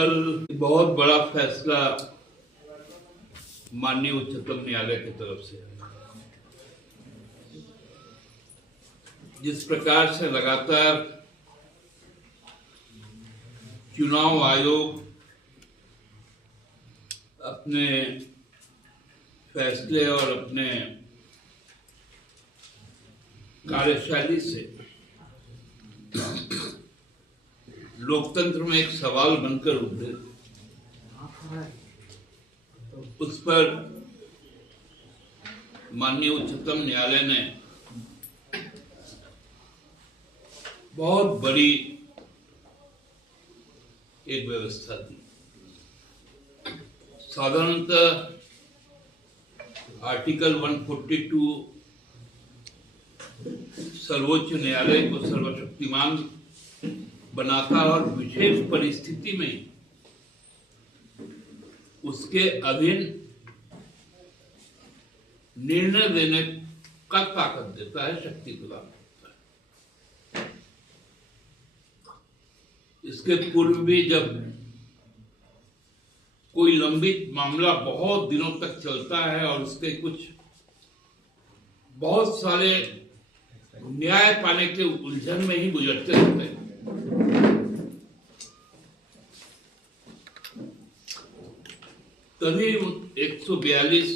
कल बहुत बड़ा फैसला माननीय उच्चतम न्यायालय की तरफ से जिस प्रकार से लगातार चुनाव आयोग अपने फैसले और अपने कार्यशैली से लोकतंत्र में एक सवाल बनकर उभरे, उस पर माननीय उच्चतम न्यायालय ने बहुत बड़ी एक व्यवस्था दी। साधारणतः आर्टिकल 142 सर्वोच्च न्यायालय को सर्वशक्तिमान बनाता और विशेष परिस्थिति में उसके अधीन निर्णय देने का ताकत देता है, शक्ति प्रदान करता है। इसके पूर्व भी जब कोई लंबित मामला बहुत दिनों तक चलता है और उसके कुछ बहुत सारे न्याय पाने के उलझन में ही गुजरते रहते हैं, तभी 142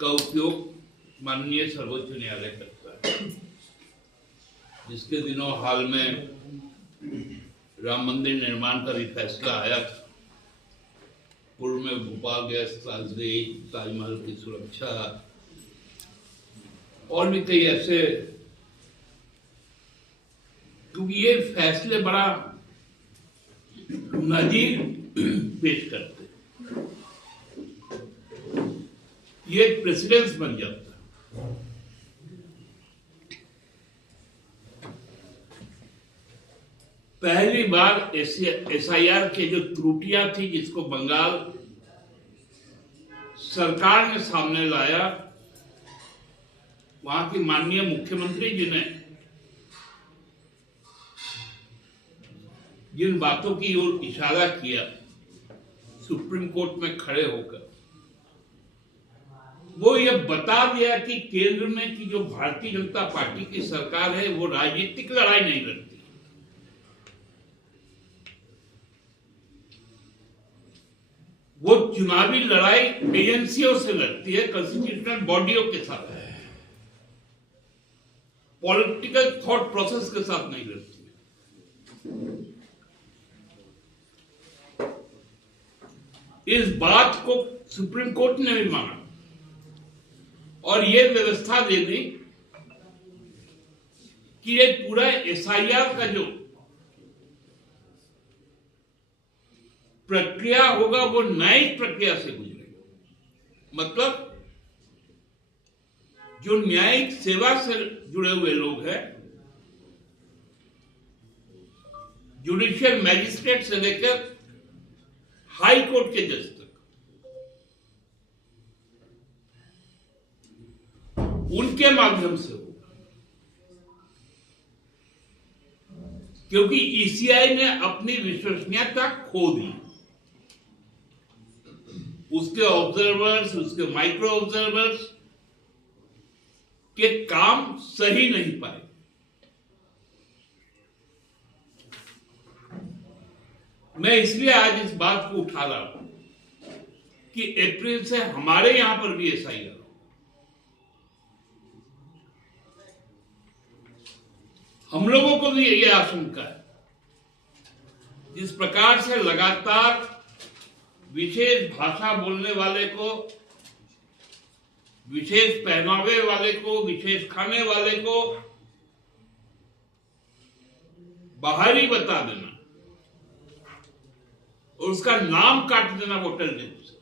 का उपयोग माननीय सर्वोच्च न्यायालय करता है। जिसके दिनों हाल में राम मंदिर निर्माण का भी फैसला आया था। पूर्व में भोपाल गैस त्रासदी, ताजमहल की सुरक्षा और भी कई ऐसे, क्योंकि ये फैसले बड़ा नजीर पेश करते, ये एक प्रेसिडेंस बन जाता है। पहली बार SIR के जो त्रुटियां थी जिसको बंगाल सरकार ने सामने लाया, वहां की माननीय मुख्यमंत्री जी ने जिन बातों की ओर इशारा किया सुप्रीम कोर्ट में खड़े होकर, वो ये बता दिया कि केंद्र में की जो भारतीय जनता पार्टी की सरकार है वो राजनीतिक लड़ाई नहीं लड़ती, वो चुनावी लड़ाई एजेंसियों से लड़ती है, कॉन्स्टिट्यूशनल बॉडियों के साथ, पॉलिटिकल थॉट प्रोसेस के साथ नहीं लड़ती है। इस बात को सुप्रीम कोर्ट ने भी माना और ये व्यवस्था दे दी कि ये पूरा SIR का जो प्रक्रिया होगा वो न्यायिक प्रक्रिया से गुजरेगा। मतलब जो न्यायिक सेवा से जुड़े हुए लोग हैं, जुडिशियल मैजिस्ट्रेट से लेकर हाई कोर्ट के जज तक, उनके माध्यम से हो, क्योंकि ECI ने अपनी विश्वसनीयता खो दी। उसके ऑब्जर्वर्स, उसके माइक्रो ऑब्जर्वर्स के काम सही नहीं पाए। मैं इसलिए आज इस बात को उठा रहा हूं कि अप्रैल से हमारे यहां पर भी SIR हो। हम लोगों को भी ये आशंका है, जिस प्रकार से लगातार विशेष भाषा बोलने वाले को, विशेष पहनावे वाले को, विशेष खाने वाले को बाहरी बता देना और उसका नाम काट देना वोटर लिस्ट से,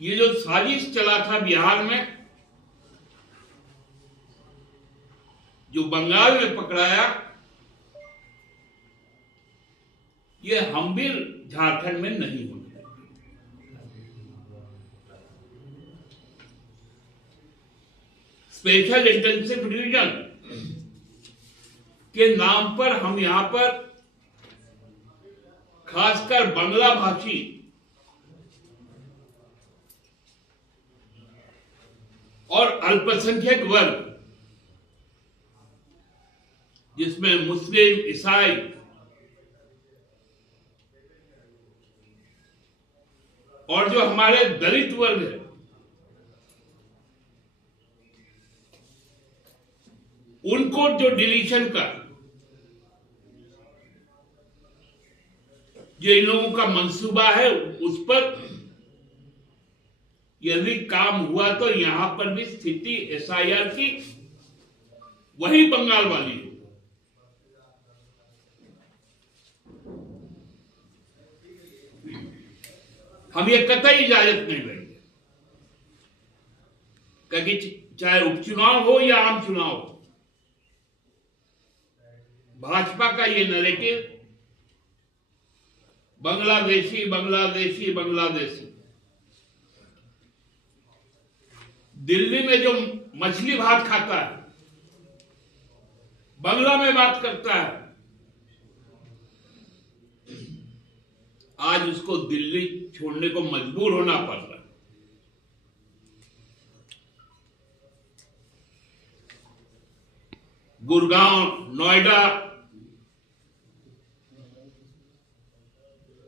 ये जो साजिश चला था बिहार में, जो बंगाल में पकड़ाया, ये हम भी झारखंड में नहीं होने। स्पेशल इंटेंसिव डिवीजन के नाम पर हम यहां पर खासकर बांग्ला भाषी और अल्पसंख्यक वर्ग, जिसमें मुस्लिम, ईसाई और जो हमारे दलित वर्ग है, उनको जो डिलीशन का जो इन लोगों का मंसूबा है, उस पर यदि काम हुआ तो यहां पर भी स्थिति एसआईआर की वही बंगाल वाली है। हम ये कतई इजाजत नहीं देंगे, क्योंकि चाहे उपचुनाव हो या आम चुनाव हो, भाजपा का ये नैरेटिव बांग्लादेशी बांग्लादेशी बांग्लादेशी, दिल्ली में जो मछली भात खाता है, बांग्ला में बात करता है, आज उसको दिल्ली छोड़ने को मजबूर होना पड़ रहा है। गुड़गांव, नोएडा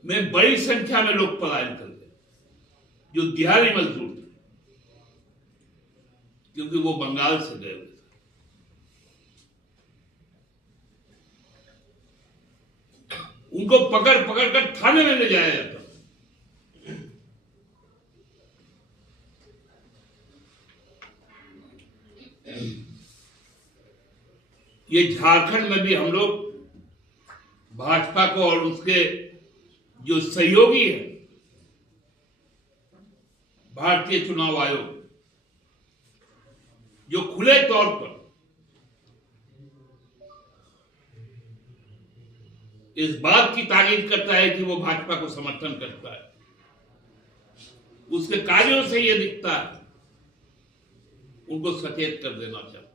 में बड़ी संख्या में लोग पलायन कर गए, जो दिहाड़ी मजदूर थे, क्योंकि वो बंगाल से गए हुए थे। उनको पकड़ पकड़ कर थाने में ले जाया जाता। ये झारखंड में भी हम लोग भाजपा को और उसके जो सहयोगी है, भारतीय चुनाव आयोग, जो खुले तौर पर इस बात की तारीफ करता है कि वो भाजपा को समर्थन करता है, उसके कार्यों से यह दिखता है, उनको सचेत कर देना चाहता है।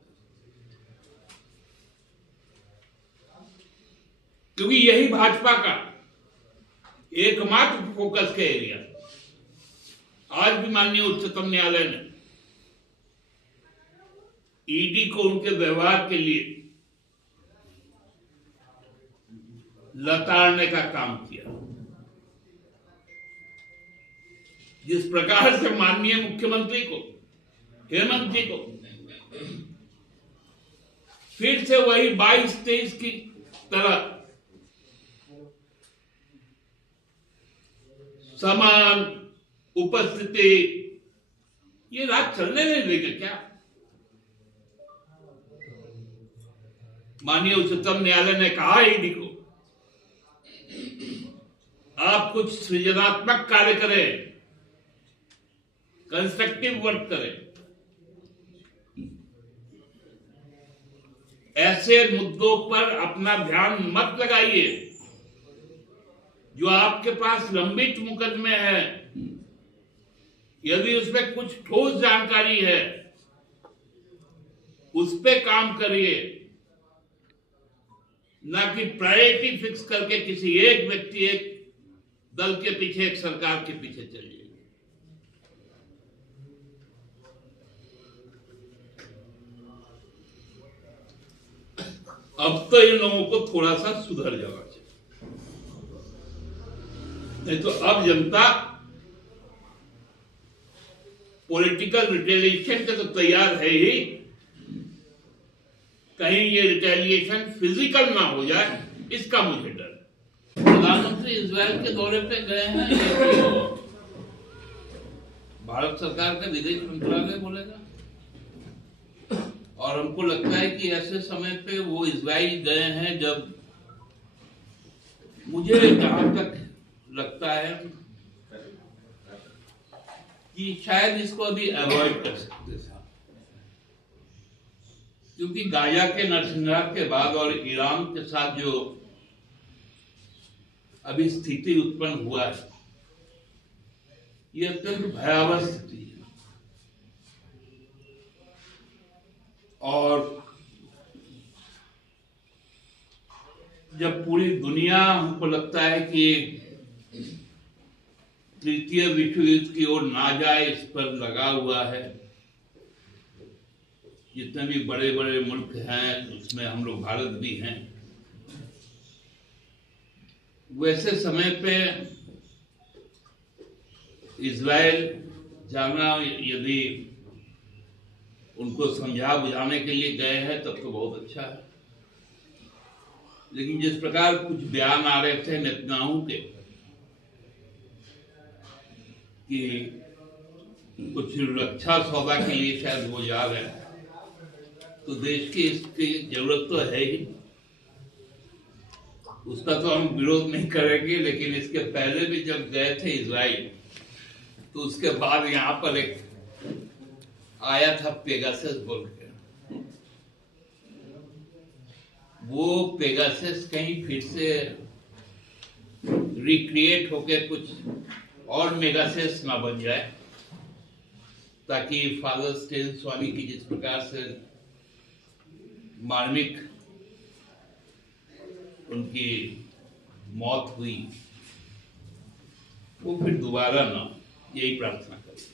क्योंकि यही भाजपा का एकमात्र फोकस का एरिया। आज भी माननीय उच्चतम न्यायालय ने ईडी को उनके व्यवहार के लिए लताड़ने का काम किया। जिस प्रकार से माननीय मुख्यमंत्री को, हेमंत जी को फिर से वही 22-23 की तरह समान उपस्थिति, ये रात चलने नहीं देगा क्या? माननीय उच्चतम न्यायालय ने कहा ईडी को, आप कुछ सृजनात्मक कार्य करें, कंस्ट्रक्टिव वर्क करें, ऐसे मुद्दों पर अपना ध्यान मत लगाइए जो आपके पास लंबित मुकदमे हैं। यदि उसमें कुछ ठोस जानकारी है, उस पे काम करिए, ना कि प्रायोरिटी फिक्स करके किसी एक व्यक्ति, एक दल के पीछे, एक सरकार के पीछे चलिए। अब तो इन लोगों को थोड़ा सा सुधर जाना चाहिए, नहीं तो अब जनता पॉलिटिकल रिटेलिएशन के तो तैयार है ही, कहीं ये रिटेलिएशन फिजिकल ना हो जाए, इसका मुझे डर है। प्रधानमंत्री इजराइल के दौरे पे गए हैं, भारत सरकार का विदेश मंत्रालय बोलेगा, और हमको लगता है कि ऐसे समय पे वो इजराइल गए हैं जब, मुझे जहां तक लगता है कि शायद इसको अभी अवॉइड कर सकते थे, क्योंकि गाजा के नरसंहार के बाद और ईरान के साथ जो अभी स्थिति उत्पन्न हुआ है, ये अत्यंत भयावह स्थिति है। और जब पूरी दुनिया हमको लगता है कि तृतीय विश्व युद्ध की ओर ना जाए इस पर लगा हुआ है, जितने भी बड़े बड़े मुल्क हैं उसमें हम लोग भारत भी हैं, वैसे समय पे इजराइल जाना यदि उनको समझा बुझाने के लिए गए हैं तब तो बहुत अच्छा है। लेकिन जिस प्रकार कुछ बयान आ रहे थे नेतन्याहू के कि कुछ रक्षा सौदा के लिए शायद वो जा रहे हैं, तो देश की इसकी जरूरत तो है ही, उसका तो हम विरोध नहीं करेंगे। लेकिन इसके पहले भी जब गए थे इजराइल, तो उसके बाद यहाँ पर एक आया था पेगासस बोल के, वो पेगासस कहीं फिर से रिक्रिएट होके कुछ और मेगासेस ना बन जाए, ताकि फादर स्टेन स्वामी की जिस प्रकार से मार्मिक उनकी मौत हुई वो फिर दोबारा ना, यही प्रार्थना करें।